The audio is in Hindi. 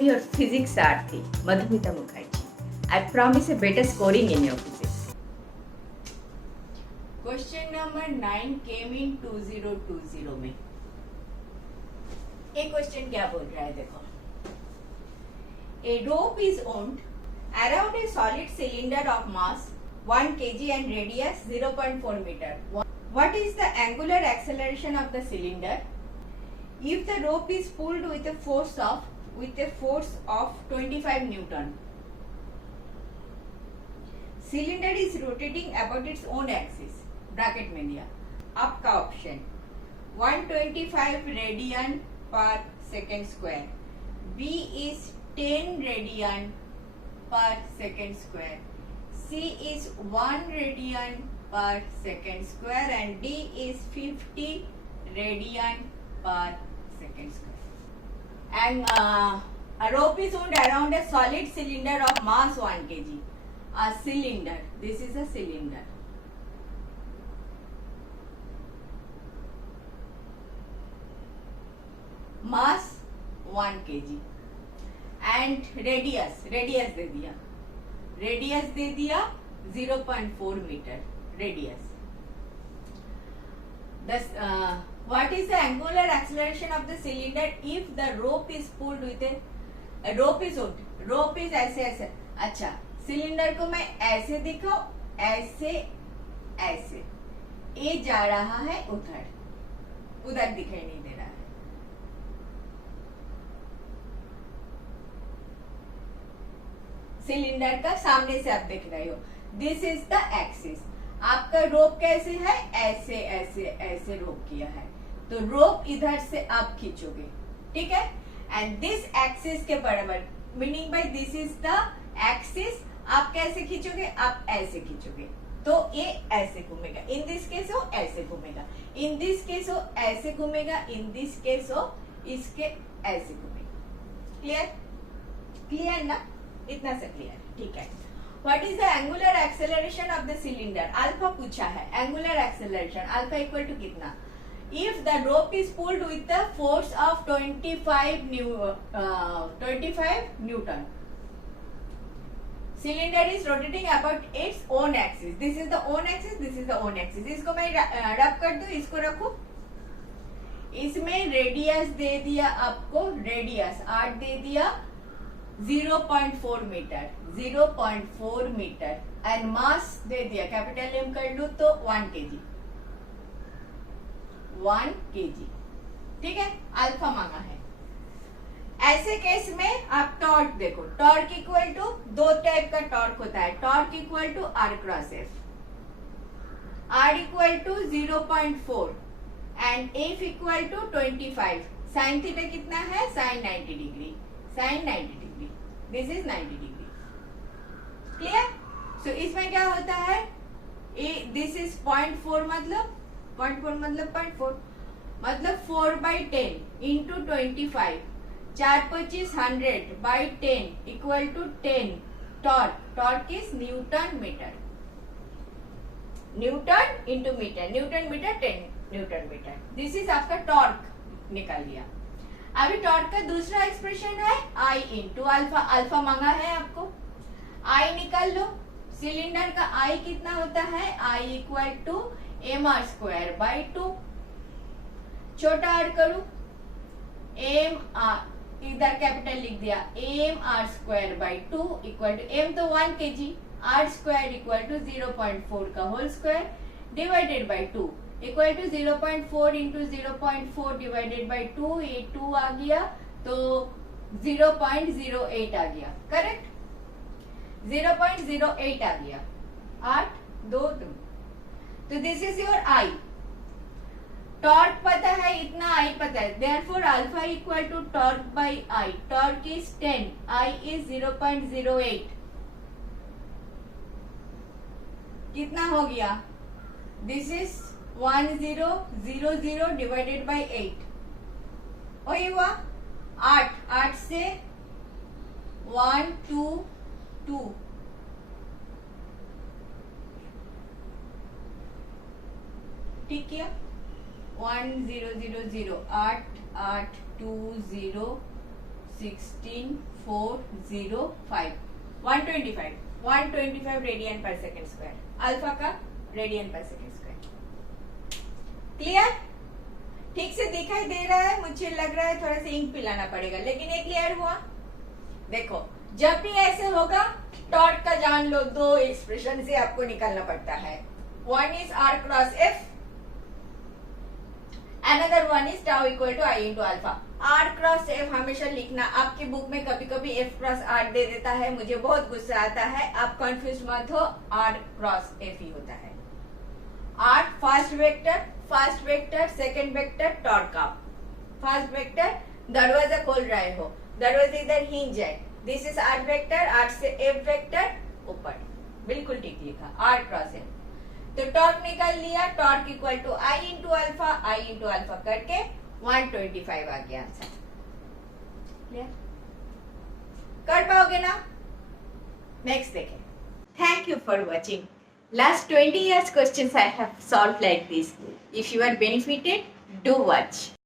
am your physics Arthi, Madhumita Mukherjee. I promise a better scoring in your physics. Question number 9 केम इन 2020 में। एक क्वेश्चन क्या बोल रहा है देखो। A rope is wound around a solid cylinder of mass 1 kg and radius 0.4 meter. What is the angular acceleration of the cylinder if the rope is pulled with a force of 25 Newton? Cylinder is rotating about its own axis. Bracket में दिया आपका option 125 radian per second square, B is 10 radian per second square, C is 1 radian per second square and D is 50 radian per second square. And a rope is wound around a solid cylinder of mass 1 kg. A cylinder. This is a cylinder. Mass 1 kg and radius दे दिया 0.4 metre radius. What is the angular acceleration of the cylinder if the rope is pulled with a rope is ऐसे. अच्छा, सिलेंडर को मैं ऐसे दिखाऊं, ऐसे ए जा रहा है उधर दिखाई नहीं दे रहा है. सिलेंडर का सामने से आप देख रहे हो. This is the axis. आपका रोप कैसे है, ऐसे रोप किया है तो रोप इधर से आप खींचोगे, ठीक है. एंड दिस एक्सिस के बराबर, meaning by this is the axis. आप कैसे खींचोगे, आप ऐसे खींचोगे तो ये ऐसे घूमेगा. इन दिस केस हो ऐसे घूमेगा, इन दिस केस हो ऐसे घूमेगा, इन दिस केस हो इसके ऐसे घूमेगा. क्लियर ना, इतना सा क्लियर, ठीक है. What is the angular acceleration of the cylinder. Alpha पूछा है. Angular acceleration alpha equal to कितना. If the rope is pulled with the force of 25 newton, cylinder is rotating about its own axis. This is the own axis, this is the own axis. इसको मैं रब कर दूं, इसको रखू. इसमें रेडियस दे दिया आपको, रेडियस 8 दे दिया 0.4 मीटर एंड मास दे दिया, कैपिटल एम कर लू तो 1 kg. ठीक है. अल्फा मांगा है. ऐसे केस में आप टॉर्क देखो. टॉर्क इक्वल टू, दो टाइप का टॉर्क होता है. Torque equal to R cross F. R equal to 0.4 and F equal to 25. Sine theta कितना है, sine 90 degree. This is 90 degree. Clear. So इसमें क्या होता है, दिस इज 0.4 मतलब 4/10 into 25. 4×25 100 by 10 equal to 10 torque. Torque is newton metre. Newton into metre, newton metre 10 Newton meter. This is आपका टॉर्क निकाल लिया. अभी टॉर्क का दूसरा एक्सप्रेशन है आई इंटू अल्फा. अल्फा मांगा है आपको, आई निकाल लो. सिलेंडर का आई कितना होता है, I equal to mr² by 2. छोटा आर करूं, एम आर, इधर कैपिटल लिख दिया, mr² by 2 equal to, M तो 1 kg, r² इक्वल टू 0.4 का whole square divided by 2 equal to 0.4 into 0.4 divided by 2. ये 2 आ गया तो 0.08 आ गया. करेक्ट, 0.08 आ गया. 8 2 2. तो this is your I. Torque पता है, इतना आई पता है. Therefore alpha equal to torque by I. Torque is 10, I is 0.08. कितना हो गया, दिस इज 1000 डिवाइडेड बाई 8. वही हुआ 8 से 1 2 2. ठीक किया. 1 0 0 0 8 8 2 0 16405 125 radian per second square, alpha का radian per second square. Clear? ठीक से दिखाई दे रहा है? मुझे लग रहा है थोड़ा सा इंक पिलाना पड़ेगा, लेकिन ये क्लियर हुआ? देखो, जब भी ऐसे होगा टॉर्क का जान लो, दो एक्सप्रेशन से आपको निकालना पड़ता है। One is R cross F, another one is tau equal to I into alpha. R cross F हमेशा लिखना, आपकी बुक में कभी कभी एफ क्रॉस आर दे देता है, मुझे बहुत गुस्सा आता है, आप कंफ्यूज मत हो, आर क्रॉस एफ ही होता है। R first vector, second vector torque का। फर्स्ट वेक्टर, दरवाजा खोल रहे हो, दरवाजा इधर हिंज है, this is R vector, R से एफ वेक्टर ऊपर, बिल्कुल ठीक लिखा, आर क्रॉस एफ। तो टॉर्क निकाल लिया, torque equal to I into alpha करके 125 आ गया आंसर। कर पाओगे ना? नेक्स्ट देखें। Thank you for watching. Last 20 years questions I have solved like this. If you are benefited, do watch.